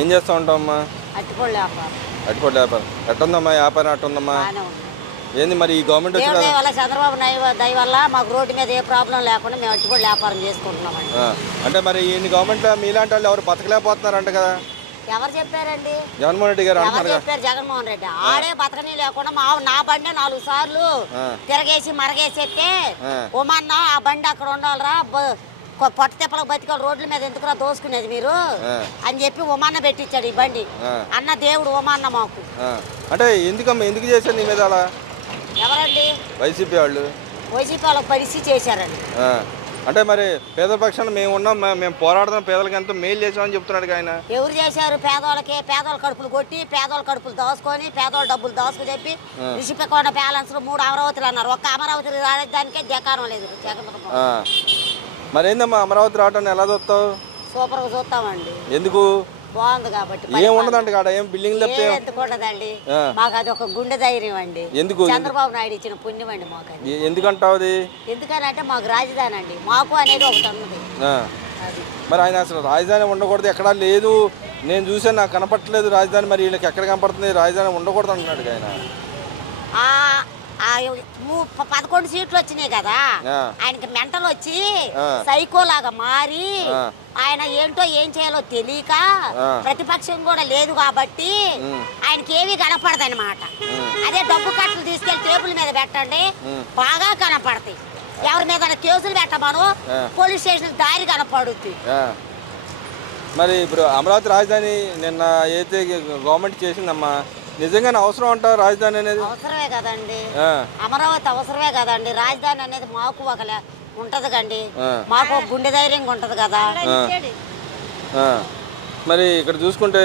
ఏం చేస్తూ ఉంటావమ్మా? అట్టుకోళ్ళు వ్యాపారం. అటుపడి వ్యాపారం ఎట్టుందమ్మా? వ్యాపారం ఎట్టుందమ్మా? బాగానే ఉంది. ఏంది మరి ఈ గవర్నమెంట్ దేవుడి వచ్చిన దయ వల్ల చంద్రబాబు దయ వల్ల మాకు రోడ్డు మీద ఏ ప్రాబ్లం లేకుండా మేము అట్టుకోళ్ళు వ్యాపారం చేసుకుంటున్నామండి. అంటే మరి ఈ గవర్నమెంట్లో మీలాంటి వాళ్ళు ఎవరు బతకలేకపోతున్నారంట కదా? ఎవరు చెప్పారండి? జగన్మోహన్ రెడ్డి గారు ఎవరు అంటున్నారు కదా. చెప్పారు? జగన్మోహన్ రెడ్డి ఆడే బతకని లేకుండా నా బండి 4 సార్లు తిరగేసి మరగేసేస్తే ఓమన్నా ఆ బండి అక్కడ ఉండాలరా, పొట్ట తెప్పలకు బతికాలి, రోడ్ల మీద ఎందుకురా దోసుకునేది మీరు అని చెప్పి ఉమాన్న పెట్టించాడు ఈ బండి. అన్న దేవుడు ఉమాన్న మాకు. అంటే ఎందుకమ్మా, ఎందుకు చేశారు నీ మీద అలా? ఎవరండి? వైసీపీ వాళ్ళు. వైసీపీ వాళ్ళకి పరిస్థితి చేశారండి. అంటే మరి పేదల పక్షాన మేము ఉన్నాం, మేము పోరాడుతున్నాం, పేదలకు ఎంతో మేలు చేసామని చెప్తున్నాడు ఆయన. ఎవరు చేశారు? పేదవాళ్ళకి పేదవాళ్ళ కడుపులు కొట్టి పేదవాళ్ళ కడుపులు దోసుకొని పేదవాళ్ళ డబ్బులు దోసుకు చెప్పి రిషిపెకొండ బ్యాలెన్స్ 3 అమరావతిలు అన్నారు. ఒక్క అమరావతి రాజధానికే జకారం లేదు జగన్. మరి ఏందమ్మా అమరావతి రావటాన్ని ఎలా చూస్తావు? సూపర్గా చూస్తామండి. ఎందుకు? బాగుంది కాబట్టి. ఏం ఉండదండి కాడ, ఏం బిల్డింగ్ తప్పితే ఎందుకు ఉండదండి? మాకు అది ఒక గుండె ధైర్యం అండి. ఎందుకు? చంద్రబాబు నాయుడు ఇచ్చిన పుణ్యం అండి మాకు అది. ఎందుకంటావు అది? ఎందుకనంటే మాకు రాజధాని అండి, మాకు అనేది ఒకటి ఉన్నది. మరి ఆయన అసలు రాజధాని ఉండకూడదు, ఎక్కడా లేదు, నేను చూసాను, నాకు కనపట్టలేదు రాజధాని, మరి వీళ్ళకి ఎక్కడ కనపడుతుంది రాజధాని ఉండకూడదు అంటున్నాడు ఆయన. 11 సీట్లు వచ్చినాయి కదా, ఆయనకి మెంటలు వచ్చి సైకోలాగా మారి ఆయన ఏంటో ఏం చేయాలో తెలియక ప్రతిపక్షం కూడా లేదు కాబట్టి ఆయనకి ఏమీ కనపడదు అనమాట. అదే డబ్బు కట్టలు తీసుకెళ్లి టేబుల్ మీద పెట్టండి, బాగా కనపడతాయి. ఎవరి మీద కేసులు పెట్టమను, పోలీస్ స్టేషన్ దారి కనపడుద్ది. మరి ఇప్పుడు అమరావతి రాజధాని నిన్న అయితే గవర్నమెంట్ చేసిందమ్మా, నిజంగానే అవసరం అంటారు రాజధాని అనేది? అవసరమే కదండి, అమరావతి అవసరమే కదండి. రాజధాని అనేది మాకు ఒక ఉంటది కండి, మాకు గుండె ధైర్యంగా ఉంటది కదా. మరి ఇక్కడ చూసుకుంటే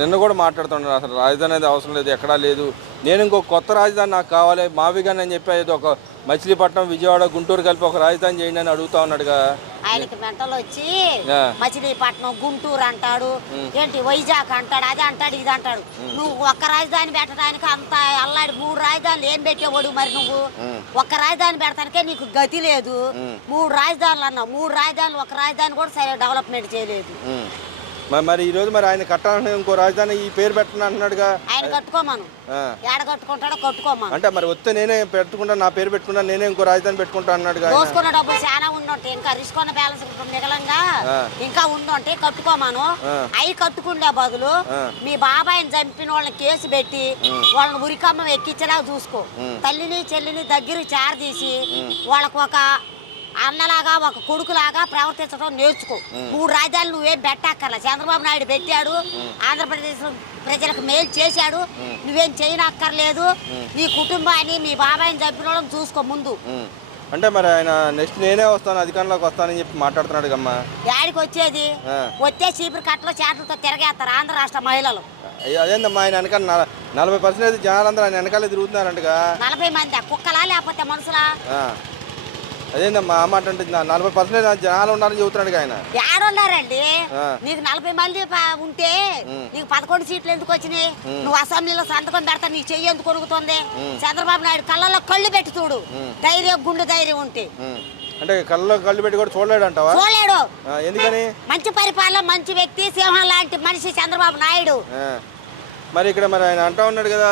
నిన్న కూడా మాట్లాడుతున్నారు, అసలు రాజధాని అనేది అవసరం లేదు, ఎక్కడా లేదు, నేను ఇంకో కొత్త రాజధాని నాకు కావాలి, మావిగాని అని చెప్పి ఏదో ఒక మచిలీపట్నం, విజయవాడ, గుంటూరు కలిపి ఒక రాజధాని చేయండి అని అడుగుతా ఉన్నాడుగా. ఆయనకి మెంటలు వచ్చి మచిలీపట్నం, గుంటూరు అంటాడు, ఏంటి వైజాగ్ అంటాడు, అది అంటాడు, ఇది అంటాడు. నువ్వు ఒక్క రాజధాని పెట్టడానికి అంత అల్లాడి 3 రాజధానులు ఏం పెట్టేవాడు? మరి నువ్వు ఒక్క రాజధాని పెడతానికే నీకు గతి లేదు. 3 రాజధానులు అన్నావు, 3 రాజధానులు, ఒక రాజధాని కూడా సరే డెవలప్మెంట్ చేయలేదు. మరి ఈ రోజు మరి ఆయన కట్టాలని ఇంకో రాజధాని ఈ పేరు పెట్టను అంటున్నాడుగా. ఆయన కట్టుకోమను, ఏడ కట్టుకుంటాడో కట్టుకోమను. అంటే మరి వస్తే నేనే పెట్టుకుంటా, నా పేరు పెట్టుకుంటా, నేనే ఇంకో రాజధాని పెట్టుకుంటా అన్నాడుగా. దోసుకున్న డబ్బులు చాలా ఉండుంటే, ఇంకా రిస్కున్న బ్యాలెన్స్ మిగలంగా ఇంకా ఉండుంటే కట్టుకోమను. అవి కట్టుకుండే బదులు మీ బాబాయిని చంపిన వాళ్ళని కేసు పెట్టి వాళ్ళని ఉరికమ్మ ఎక్కించేలాగా చూసుకో. తల్లిని చెల్లిని దగ్గర చేరదీసి వాళ్ళకు ఒక అన్నలాగా, ఒక కొడుకులాగా ప్రవర్తించడం నేర్చుకో. 3 రాజధానులు నువ్వేం పెట్టక్కర్లా, చంద్రబాబు నాయుడు పెట్టాడు, ఆంధ్రప్రదేశ్ ప్రజలకు మేలు చేశాడు, నువ్వేం చేయనక్కర్లేదు. నీ కుటుంబాన్ని, మీ బాబాయిని చంపిన చూసుకో ముందు. అంటే మరి ఆయన నెక్స్ట్ నేనే వస్తాను, అధికారంలోకి వస్తానని చెప్పి మాట్లాడుతున్నాడు కమ్మా. యాడికి వచ్చేది? వచ్చే చీపురు కట్టలో చేతులతో తిరగేస్తారు ఆంధ్ర రాష్ట్ర మహిళలు. అదేందమ్మా, ఆయన వెనకాల 40% జనాలందరూ ఆయన వెనకాలే తిరుగుతున్నారంటగా. 40 మంది కుక్కలా లేకపోతే మనుషులా? అదేందమ్మా ఆ మాట అంటే 40% జనాలు ఉన్నారని చెబుతున్నాడు ఆయన. ఏడున్నారండి? నీకు 40 మంది ఉంటే నీకు 11 సీట్లు ఎందుకు వచ్చినాయి? నువ్వు అసెంబ్లీలో సంతకం పెడతా నీకు చెయ్యి ఎందుకు కొనుగుతుంది? చంద్రబాబు నాయుడు కళ్ళల్లో కళ్ళు పెట్టి చూడు, ధైర్యం, గుండె ధైర్యం ఉంటే. అంటే కళ్ళలో కళ్ళు పెట్టి కూడా చూడలేడు అంటావా? చూడలేడు. ఎందుకని? మంచి పరిపాలన, మంచి వ్యక్తి, సింహం లాంటి మనిషి చంద్రబాబు నాయుడు. మరి ఇక్కడ మరి ఆయన అంటా ఉన్నాడు కదా,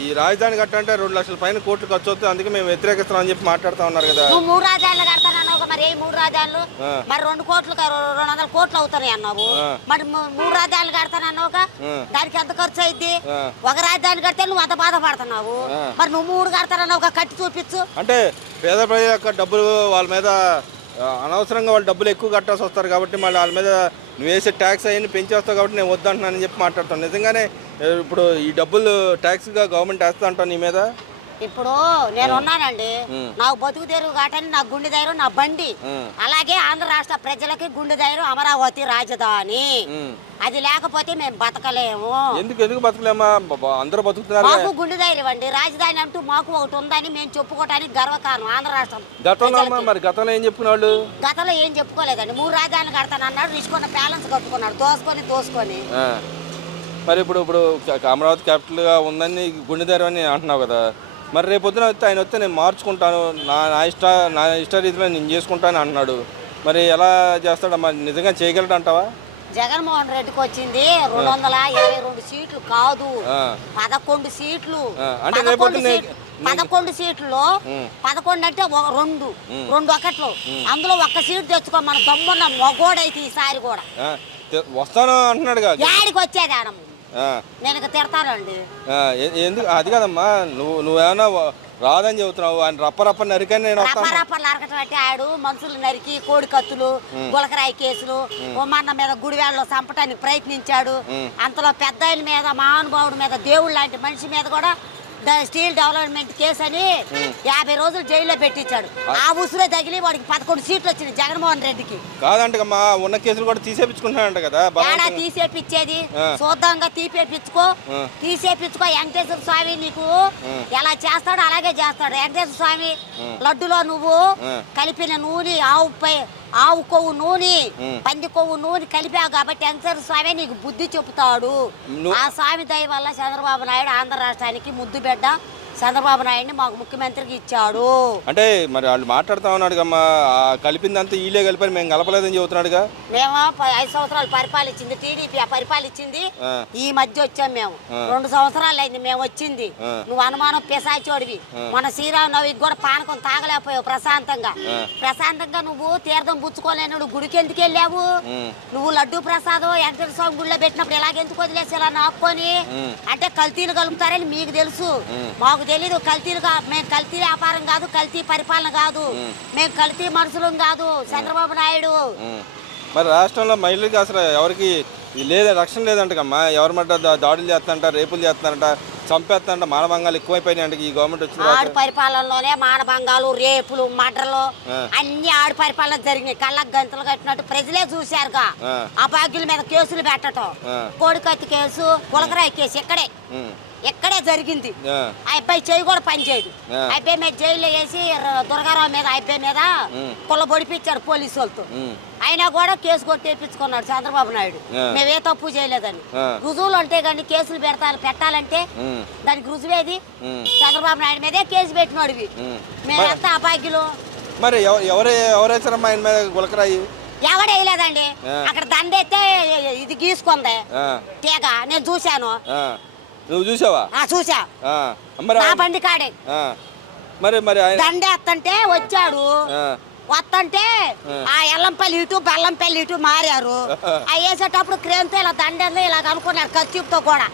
ఈ రాజధాని కట్టంటే 2 లక్షల పైన కోట్లు ఖర్చు అవుతుంది, అందుకే మేము వ్యతిరేకిస్తాం అని చెప్పి మాట్లాడుతూ ఉన్నారు కదా. నువ్వు 3 రాజధానులు కడతానన్నావు, మరి 3 రాజధానులు మరి 2 కోట్లు 200 కోట్లు అవుతాయి అన్నావు. మరి 3 రాజధానులు కడతానన్నావుగా, దానికి ఎంత ఖర్చు అయింది? ఒక రాజధాని కడితే నువ్వు అంత బాధపడుతున్నావు, మరి నువ్వు 3 కడతానన్నావుగా, కట్టి చూపించు. అంటే పేద ప్రజల యొక్క డబ్బులు వాళ్ళ మీద అనవసరంగా వాళ్ళు డబ్బులు ఎక్కువ కట్టాల్సి వస్తారు కాబట్టి మళ్ళీ వాళ్ళ మీద నువ్వు వేసే ట్యాక్స్ అవన్నీ పెంచేస్తావు కాబట్టి నేను వద్దంటున్నానని చెప్పి మాట్లాడుతాను. నిజంగానే ఇప్పుడు ఈ డబ్బులు ట్యాక్స్గా గవర్నమెంట్ వేస్తా అంటాను నీ మీద. ఇప్పుడు నేను ఉన్నానండి, నాకు బతుకు తెరువు కాటని నా గుండె ధైర్యం, నా బండి. అలాగే ఆంధ్ర రాష్ట్ర ప్రజలకి గుండె ధైర్యం అమరావతి రాజధాని. అది లేకపోతే మేము బతకలేము. ఎందుకు బతకలేమా? అందరూ బతుకుతున్నారు. మాకు గుండె ధైర్యం అండి, రాజధాని అంటూ మాకు ఒకటి ఉందని మేము చెప్పుకోవటానికి గర్వకారణం ఆంధ్ర రాష్ట్రం. గతంలో మరి గతంలో ఏం చెప్పుకున్నాడు? గతంలో ఏం చెప్పుకోలేదండి, 3 రాజధానులు కడతాను అన్నాడు, రిచుకున్న బ్యాలెన్స్ కట్టుకున్నాడు, దోసుకొని. మరి ఇప్పుడు అమరావతి క్యాపిటల్గా ఉందని గుండె ధైర్యం అని అంటున్నావు కదా, మరి రేపొద్దున ఆయన వస్తే నేను మార్చుకుంటాను, నా ఇష్ట రీతిలో నేను చేసుకుంటాను అంటున్నాడు. మరి ఎలా చేస్తాడు? మరి నిజంగా చేయగలడు అంటావా? జగన్మోహన్ రెడ్డికి వచ్చింది 222 సీట్లు కాదు, 11 సీట్లు. అంటే 11 సీట్లలో 11 అంటే రెండు ఒకట్లు, అందులో ఒక్క సీట్ తెచ్చుకో మన దమ్మున్న మగోడైతే ఈసారి కూడా వస్తాను అంటున్నాడు. యాడికి వచ్చేది ఆడమ్మ, నేను ఇక తిడతానండి. ఎందుకు అది కదమ్మా, నువ్వేమన్నా రాదని చెబుతున్నావు. ఆయన రప్ప నరికని నేను రప్ప నరకటం అంటే ఆడు మనుషులు నరికి కోడి కత్తులు గులకరాయి కేసులు ఉమ్మన్న మీద గుడివేళ్ళలో చంపటానికి ప్రయత్నించాడు. అంతలో పెద్ద మీద మహానుభావుడి మీద దేవుడు లాంటి మనిషి మీద కూడా స్టీల్ డెవలప్మెంట్ కేసు అని 50 రోజులు జైల్లో పెట్టించాడు. ఆ ఉసురే తగిలి వాడికి 11 సీట్లు వచ్చినాయి జగన్మోహన్ రెడ్డికి. కాదంటే ఉన్న కేసులు కూడా తీసేపించుకుంటున్నాడంట కదా. ఏడా తీసేపిచ్చేది, చూద్దాంగా తీసేపించుకో వెంకటేశ్వర స్వామి నీకు ఎలా చేస్తాడో అలాగే చేస్తాడు. వెంకటేశ్వర స్వామి లడ్డులో నువ్వు కలిపిన నూనె ఆవు కొవ్వు నూనె పంది కొవ్వు నూనె కలిపావు కాబట్టి వెంకటేశ్వర స్వామి నీకు బుద్ధి చెబుతాడు. ఆ స్వామి దయ వల్ల చంద్రబాబు నాయుడు ఆంధ్ర రాష్ట్రానికి ముద్దు బిడ్డ చంద్రబాబు నాయుడిని మాకు ముఖ్యమంత్రికి ఇచ్చాడు. అంటే మరి వాళ్ళు మాట్లాడుతా ఉన్నాడు కమ్మా, కలిపిందంతా ఈలే కలిపని మేము కలపలేదని చెబుతున్నాడుగా. మేము 5 సంవత్సరాలు పరిపాలించింది టీడీపీ, పరిపాలించింది. ఈ మధ్య వచ్చాం మేము, 2 సంవత్సరాలు అయింది మేము వచ్చింది. నువ్వు అనుమానం పిశాచోడివి. మన శ్రీరామనవమికి కూడా పానకం తాగలేకపోయావు ప్రశాంతంగా నువ్వు తీర్థం పుచ్చుకోలేను. గుడికి ఎందుకు వెళ్ళావు నువ్వు? లడ్డు ప్రసాదం వెంకటేశ్వర స్వామి గుడిలో పెట్టినప్పుడు ఎలాగెందుకు వదిలేసి ఇలా నాపుకొని? అంటే కల్తీలు కలుపుతారని మీకు తెలుసు, మాకు తెలీదు. మేము కల్తీ వ్యాపారం కాదు, కల్తీ పరిపాలన కాదు, మేము కల్తీ మనుషులం కాదు చంద్రబాబు నాయుడు. మరి రాష్ట్రంలో మహిళలకి అసలు ఎవరికి రక్షణ లేదంటమ్మా. ఎవరి మధ్య దాడులు చేస్తారంట, రేపులు చేస్తారంట, చంపేస్తారంట. మానభంగాలు ఎక్కువైపోయినాయి అంటే ఈ గవర్నమెంట్ వచ్చిన ఆడు పరిపాలనలోనే మానభంగాలు, రేపులు, మర్డర్లు అన్ని ఆడు పరిపాలన జరిగినాయి. కళ్ళకు గంతలు కట్టినట్టు ప్రజలే చూశారుగా. ఆ భాగ్యుల మీద కేసులు పెట్టడం, కోడికత్తి కేసు, గులకరాయి కేసు ఎక్కడే జరిగింది. ఆ అబ్బాయి చేయి కూడా పనిచేయదు. అబ్బాయి మీద జైల్లో వేసి దుర్గారావు మీద అబ్బాయి మీద కుల్ల పొడిపించాడు పోలీసు వాళ్ళతో. అయినా కూడా కేసు కొట్టేపించుకున్నాడు చంద్రబాబు నాయుడు. మేమే తప్పు చేయలేదని. రుజువులు అంటే కానీ కేసులు పెట్టాలంటే దానికి రుజువేది? చంద్రబాబు నాయుడు మీదే కేసు పెట్టినోడివి మేమంతా అపాగ్యులు. మరి ఎవరేసారమ్మా ఆయన మీద గులకరాయి? ఎవడేయలేదండి. అక్కడ దండైతే ఇది గీసుకుంది తీగ, నేను చూశాను. నువ్వు చూసావా? చూసా, నా బండి కాడే. మరి దండేస్తంటే వచ్చాడు, వస్తుంటే ఆ ఎల్లంపల్లి ఇటు బెల్లంపల్లి ఇటు మారారు. వేసేటప్పుడు క్రేన్తో ఇలా దండేది ఇలా అనుకున్నారు కత్తితో కూడా.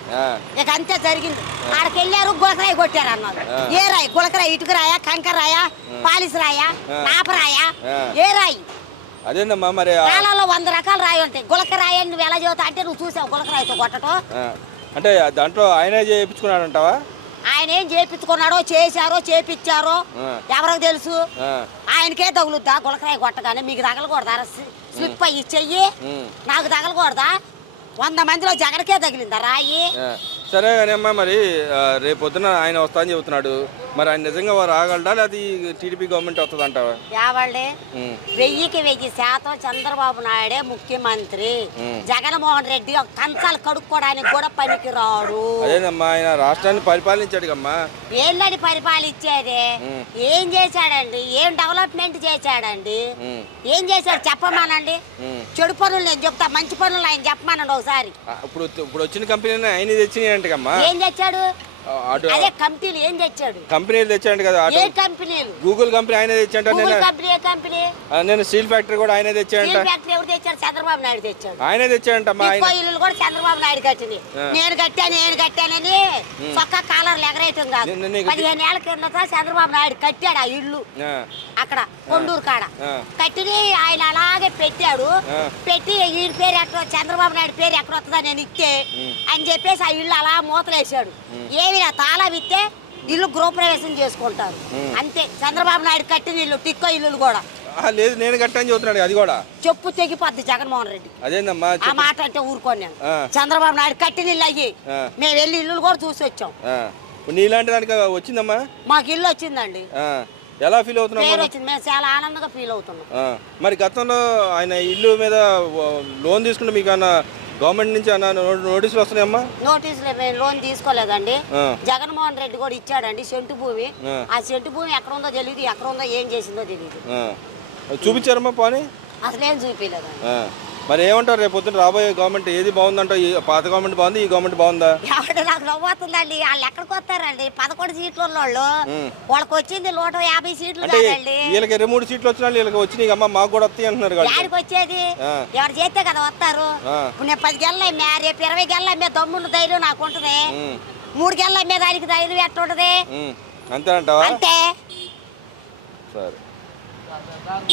ఇక అంతే జరిగింది. ఆడికి వెళ్ళారు, గులకరాయి కొట్టారు అన్నారు. ఏ రాయి? గులకరాయి ఇటుక రాయా, కంకర రాయా, పాలిస్ రాయా, నాపరాయా, ఏ రాయి? అదేనమ్మా. మరి 100 రకాల రాయి ఉంటాయి. గులకరాయి నువ్వు ఎలా చదువుతా అంటే నువ్వు చూసావు గులకరాయితో కొట్టడం. అంటే దాంట్లో ఆయనే చేయించుకున్నాడు అంటావా? ఆయన ఏం చేయించుకున్నాడో, చేశారో, చేపించారో ఎవరికి తెలుసు. ఆయనకే తగులుద్దా గులకరాయి కొట్టగానే? మీకు తగలకూడదా? స్లిప్ అయ్యి చెయ్యి నాకు తగలకూడదా? 100 మందిలో జగన్కే తగిలిందా రాయి? సరే కానీ అమ్మా, మరి రేపు పొద్దున ఆయన వస్తా అని చెబుతున్నాడు. మరి ఆయన నిజంగా రాగలడా లేదా టీడీపీ గవర్నమెంట్ వస్తుంది అంటావా? యావాళ్ళే 1000% చంద్రబాబు నాయుడే ముఖ్యమంత్రి. జగన్మోహన్ రెడ్డి కంచాలు కడుక్కోవడానికి కూడా పనికి రాడు. అదేనమ్మా, ఆయన రాష్ట్రాన్ని పరిపాలించాడు కమ్మా. ఏంటని పరిపాలించేది? ఏం చేశాడండి? ఏం డెవలప్మెంట్ చేశాడండి? ఏం చేశాడు చెప్పమానండి. చెడు పనులు నేను చెప్తా, మంచి పనులు ఆయన చెప్పమానండి ఒకసారి. ఇప్పుడు వచ్చిన కంపెనీ ఆయన తెచ్చినాయి అంటే కమ్మా. ఏం తెచ్చాడు? అదే కంపెనీలు ఏం తెచ్చాడు? కంపెనీలు తెచ్చాడు కదా. ఏ కంపెనీలు? గూగుల్ కంపెనీ ఆయన తెచ్చాడు. కంపెనీ నేను స్టీల్ ఫ్యాక్టరీ కూడా ఆయన తెచ్చాడు. ఫ్యాక్టరీ ఎవరు తెచ్చాడు? చంద్రబాబు నాయుడు తెచ్చాడు. ఆయనే తెచ్చాడంటమ్మా. ఇల్లు కూడా చంద్రబాబు నాయుడు కట్టింది. నేను కట్టానని చొక్కా కాలర్లు ఎగరేయటం కాదు. 15 ఏళ్ల కిందట చంద్రబాబు నాయుడు కట్టాడు ఆ ఇల్లు అక్కడ కొండూరు కాడ. కట్టిని ఆయన అలాగే పెట్టాడు. పెట్టి ఈయన పేరు ఎక్కడ, చంద్రబాబు నాయుడు పేరు ఎక్కడ వస్తుందా నేను ఇస్తే అని చెప్పేసి ఆ ఇల్లు అలా మూతలేసాడు. ఏమి తాళం ఇస్తే ఇల్లు గృహప్రవేశం చేసుకుంటారు అంతే. చంద్రబాబు నాయుడు కట్టిన ఇల్లు, టిక్కో ఇల్లు కూడా లేదు, నేను కట్టాను చెబుతున్నాడు. అది కూడా చెప్పు తెగిపోద్ది జగన్మోహన్ రెడ్డి. అదేనమ్మా, ఆ మాట అంటే ఊరుకోని నేను. చంద్రబాబు నాయుడు కట్టిన ఇల్లు అయ్యి మేము వెళ్ళి ఇల్లు కూడా చూసి వచ్చాం. నీలాంటి దానికి వచ్చిందమ్మా? మాకు ఇల్లు వచ్చిందండి. ఎలా ఫీల్ అవుతున్నాం? మేము చాలా ఆనందంగా ఫీల్ అవుతున్నాం. మరి గతంలో ఆయన ఇల్లు మీద లోన్ తీసుకుంటే మీకు అన్న గవర్నమెంట్ నుంచి నోటీసులు వస్తున్నాయమ్మా? నోటీసులు మేము లోన్ తీసుకోలేదండి. జగన్మోహన్ రెడ్డి కూడా ఇచ్చాడండి సెంటు భూమి. ఆ సెంటు భూమి ఎక్కడ ఉందో తెలియదు, ఎక్కడ ఉందో ఏం చేసిందో తెలియదు. చూపించారమ్మా పోనీ? అసలేం చూపించలేదండి. మరి ఏమంటారు రేపు పొద్దున రాబోయే గవర్నమెంట్ ఏది బాగుందంటావు? ఈ పాత గవర్నమెంట్ బాగుంది, ఈ గవర్నమెంట్ బాగుందా? ఎవరు నాకు నవ్వుతుందండి. వాళ్ళు ఎక్కడికి వస్తారండి? 11 సీట్లు ఉన్నోళ్ళు వాళ్ళకి వచ్చింది 150 సీట్లు అంటే కాదండి. వీళ్ళకి 23 సీట్లు వచ్చినా వీళ్ళకి వచ్చినాయి అమ్మ, మాకు కూడా వస్తాయి అంటున్నారు కదా. యాడికి వచ్చేది? ఎవరు చేస్తే కదా వస్తారు. ఇప్పుడు నేను 10 గెలలు అమ్మే, రేపు 20 గెలలు అమ్మే దమ్మున్న ధైర్యం నాకు ఉంటుంది. 3 గెలలు అమ్మే దానికి ధైర్యం ఎట్టుంటది? అంతేనంటావా? అంతే. సరే.